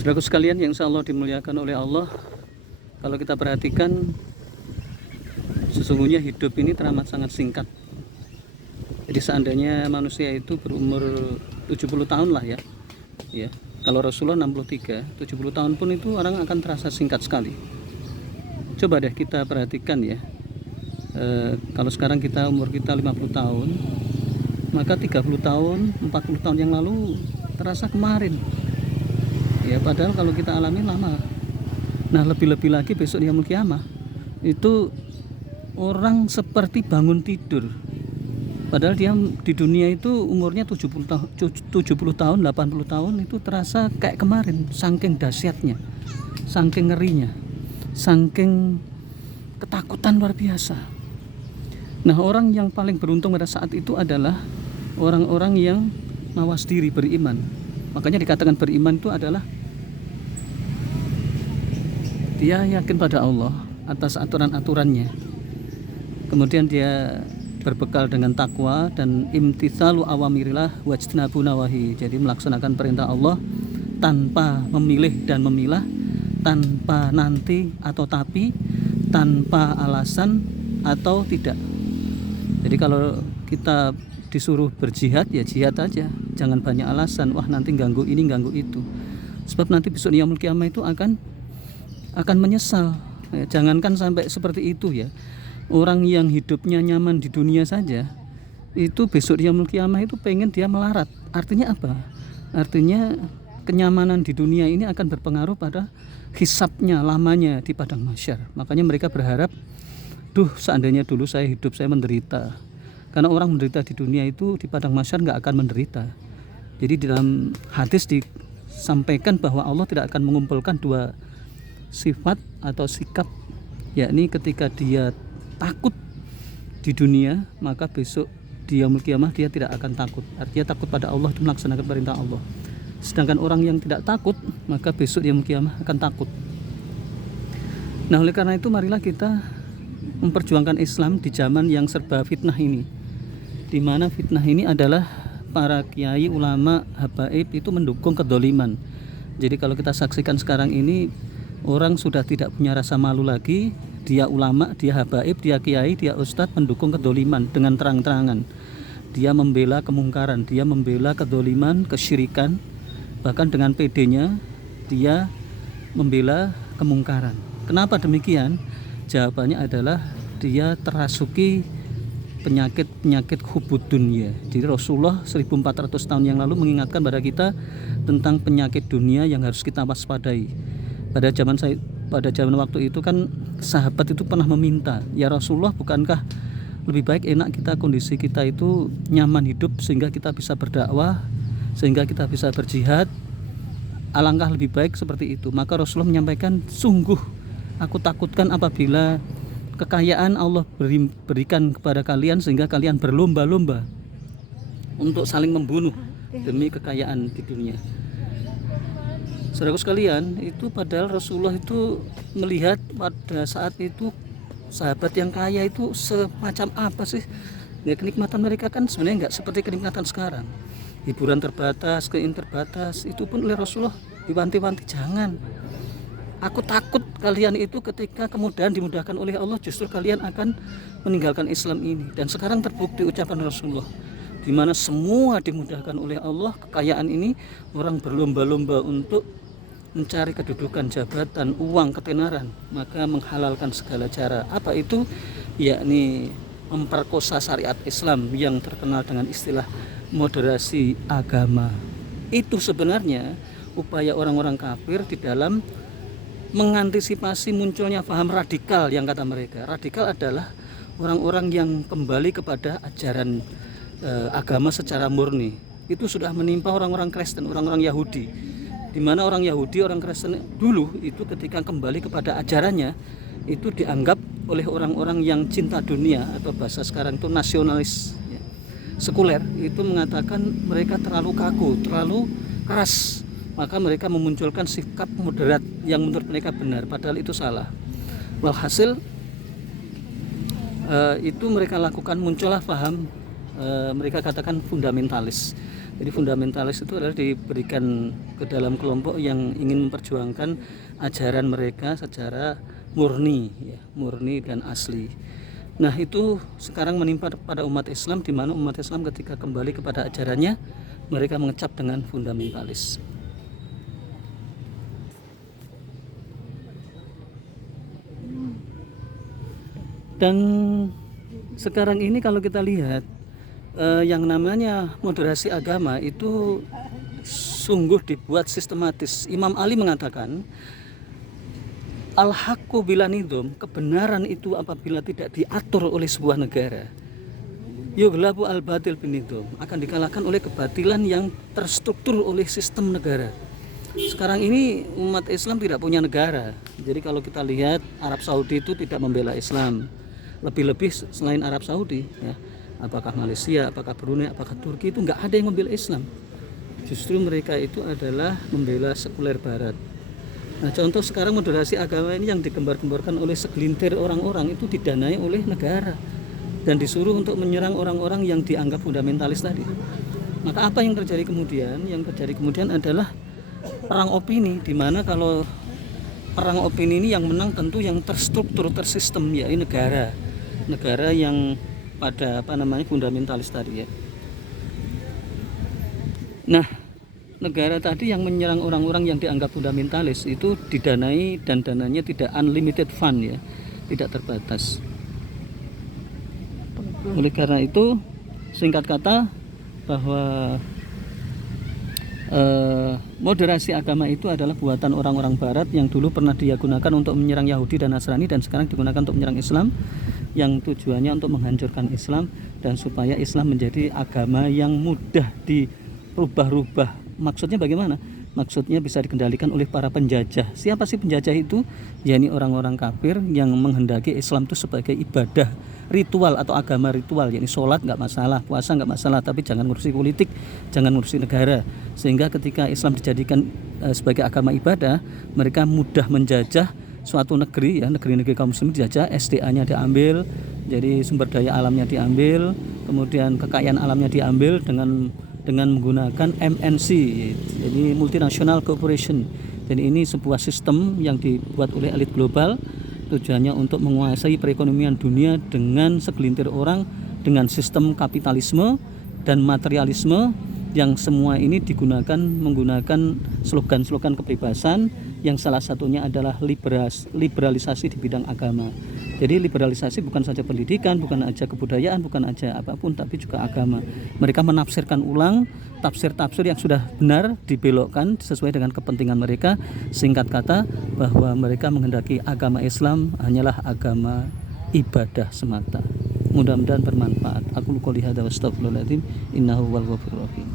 Saudaraku sekalian yang insya Allah dimuliakan oleh Allah, kalau kita perhatikan sesungguhnya hidup ini teramat sangat singkat. Jadi seandainya manusia itu berumur 70 tahun lah ya. Kalau Rasulullah 63, 70 tahun pun itu orang akan terasa singkat sekali. Coba deh kita perhatikan ya. Kalau sekarang umur kita 50 tahun, maka 30 tahun, 40 tahun yang lalu terasa kemarin. Ya, padahal kalau kita alami lama. Nah, lebih-lebih lagi besok di yaumul qiyamah itu orang seperti bangun tidur. Padahal dia di dunia itu umurnya 70 tahun, 80 tahun itu terasa kayak kemarin, saking dahsyatnya, saking ngerinya, saking ketakutan luar biasa. Nah, orang yang paling beruntung pada saat itu adalah orang-orang yang mawas diri beriman. Makanya dikatakan beriman itu adalah dia yakin pada Allah atas aturan-aturannya. Kemudian dia berbekal dengan takwa dan imtitsalu awamirillah wajtinabu nawahi. Jadi melaksanakan perintah Allah tanpa memilih dan memilah, tanpa nanti atau tapi, tanpa alasan atau tidak. Jadi kalau kita disuruh berjihad ya jihad aja, jangan banyak alasan. Wah, nanti ganggu ini ganggu itu. Sebab nanti besok yaumul qiyamah itu akan menyesal. Ya, jangankan sampai seperti itu ya. Orang yang hidupnya nyaman di dunia saja itu besok di yaumul qiyamah itu pengen dia melarat. Artinya apa? Artinya kenyamanan di dunia ini akan berpengaruh pada hisabnya, lamanya di padang mahsyar. Makanya mereka berharap, seandainya dulu saya hidup saya menderita. Karena orang menderita di dunia itu di padang mahsyar nggak akan menderita. Jadi dalam hadis disampaikan bahwa Allah tidak akan mengumpulkan dua sifat atau sikap, yakni ketika dia takut di dunia, maka besok di yaumul qiyamah dia tidak akan takut. Artinya takut pada Allah itu melaksanakan perintah Allah. Sedangkan orang yang tidak takut, maka besok di yaumul qiyamah akan takut. Nah, oleh karena itu marilah kita memperjuangkan Islam di zaman yang serba fitnah ini. Di mana fitnah ini adalah para kiai, ulama, habaib itu mendukung kedoliman. Jadi kalau kita saksikan sekarang ini, orang sudah tidak punya rasa malu lagi. Dia ulama, dia habaib, dia kiai, dia ustadz mendukung kedoliman dengan terang-terangan. Dia membela kemungkaran, dia membela kedoliman, kesyirikan. Bahkan dengan PD-nya dia membela kemungkaran. Kenapa demikian? Jawabannya adalah dia terasuki penyakit hubud dunia. Jadi Rasulullah 1400 tahun yang lalu mengingatkan pada kita tentang penyakit dunia yang harus kita waspadai. Pada zaman waktu itu kan sahabat itu pernah meminta, ya Rasulullah, bukankah lebih baik enak kondisi kita itu nyaman hidup sehingga kita bisa berdakwah, sehingga kita bisa berjihad, alangkah lebih baik seperti itu. Maka Rasulullah menyampaikan, sungguh aku takutkan apabila kekayaan Allah berikan kepada kalian sehingga kalian berlomba-lomba untuk saling membunuh demi kekayaan di dunia. Saudaraku sekalian, itu padahal Rasulullah itu melihat pada saat itu sahabat yang kaya itu semacam apa sih? Ya, kenikmatan mereka kan sebenarnya nggak seperti kenikmatan sekarang. Hiburan terbatas, keinginan terbatas, itu pun oleh Rasulullah diwanti-wanti, jangan. Aku takut kalian itu ketika kemudahan dimudahkan oleh Allah, justru kalian akan meninggalkan Islam ini. Dan sekarang terbukti ucapan Rasulullah, di mana semua dimudahkan oleh Allah, kekayaan ini orang berlomba-lomba untuk mencari kedudukan, jabatan, uang, ketenaran, maka menghalalkan segala cara. Apa itu? Yakni memperkosa syariat Islam yang terkenal dengan istilah moderasi agama. Itu sebenarnya upaya orang-orang kafir di dalam mengantisipasi munculnya paham radikal yang kata mereka. Radikal adalah orang-orang yang kembali kepada ajaran agama secara murni. Itu sudah menimpa orang-orang Kristen, orang-orang Yahudi. Di mana orang Yahudi, orang Kristen dulu itu ketika kembali kepada ajarannya itu dianggap oleh orang-orang yang cinta dunia atau bahasa sekarang itu nasionalis ya, sekuler, itu mengatakan mereka terlalu kaku, terlalu keras, maka mereka memunculkan sikap moderat yang menurut mereka benar, padahal itu salah. Walhasil itu mereka lakukan, muncullah paham mereka katakan fundamentalis. Jadi fundamentalis itu adalah diberikan ke dalam kelompok yang ingin memperjuangkan ajaran mereka secara murni, ya, murni dan asli. Nah, itu sekarang menimpa pada umat Islam, di mana umat Islam ketika kembali kepada ajarannya, mereka mengecap dengan fundamentalis. Dan sekarang ini kalau kita lihat yang namanya moderasi agama itu sungguh dibuat sistematis. Imam Ali mengatakan al-haqqu bila nidham, kebenaran itu apabila tidak diatur oleh sebuah negara, yughlabu al-batil binidham, akan dikalahkan oleh kebatilan yang terstruktur oleh sistem negara. Sekarang ini umat Islam tidak punya negara. Jadi kalau kita lihat Arab Saudi itu tidak membela Islam. Lebih-lebih selain Arab Saudi, ya, apakah Malaysia, apakah Brunei, apakah Turki, itu nggak ada yang membela Islam. Justru mereka itu adalah membela sekuler Barat. Nah, contoh sekarang moderasi agama ini yang digembar-gemborkan oleh segelintir orang-orang itu didanai oleh negara dan disuruh untuk menyerang orang-orang yang dianggap fundamentalis tadi. Maka apa yang terjadi kemudian? Yang terjadi kemudian adalah perang opini, di mana kalau perang opini ini yang menang tentu yang terstruktur, tersistem, yaitu negara yang pada fundamentalis tadi, ya. Nah, negara tadi yang menyerang orang-orang yang dianggap fundamentalis itu didanai dan dananya tidak unlimited fund, ya, tidak terbatas. Oleh karena itu, singkat kata bahwa moderasi agama itu adalah buatan orang-orang Barat yang dulu pernah dia gunakan untuk menyerang Yahudi dan Nasrani, dan sekarang digunakan untuk menyerang Islam, yang tujuannya untuk menghancurkan Islam dan supaya Islam menjadi agama yang mudah dirubah-rubah. Maksudnya bagaimana? Maksudnya bisa dikendalikan oleh para penjajah. Siapa sih penjajah itu? Yakni orang-orang kafir yang menghendaki Islam itu sebagai ibadah ritual atau agama ritual, yakni sholat nggak masalah, puasa nggak masalah, tapi jangan ngurusi politik, jangan ngurusi negara. Sehingga ketika Islam dijadikan sebagai agama ibadah, mereka mudah menjajah suatu negeri, ya, negeri-negeri kaum muslimin dijajah, SDA-nya diambil, jadi sumber daya alamnya diambil, kemudian kekayaan alamnya diambil dengan menggunakan MNC, jadi multinational corporation. Jadi ini sebuah sistem yang dibuat oleh elit global, tujuannya untuk menguasai perekonomian dunia dengan segelintir orang, dengan sistem kapitalisme dan materialisme yang semua ini menggunakan slogan-slogan kebebasan yang salah satunya adalah liberalisasi di bidang agama. Jadi liberalisasi bukan saja pendidikan, bukan aja kebudayaan, bukan aja apapun, tapi juga agama. Mereka menafsirkan ulang tafsir-tafsir yang sudah benar dibelokkan sesuai dengan kepentingan mereka. Singkat kata bahwa mereka menghendaki agama Islam hanyalah agama ibadah semata. Mudah-mudahan bermanfaat. Aku qouli hadza wa astaghfirullahaladzim, innahu huwal ghafurur rahim.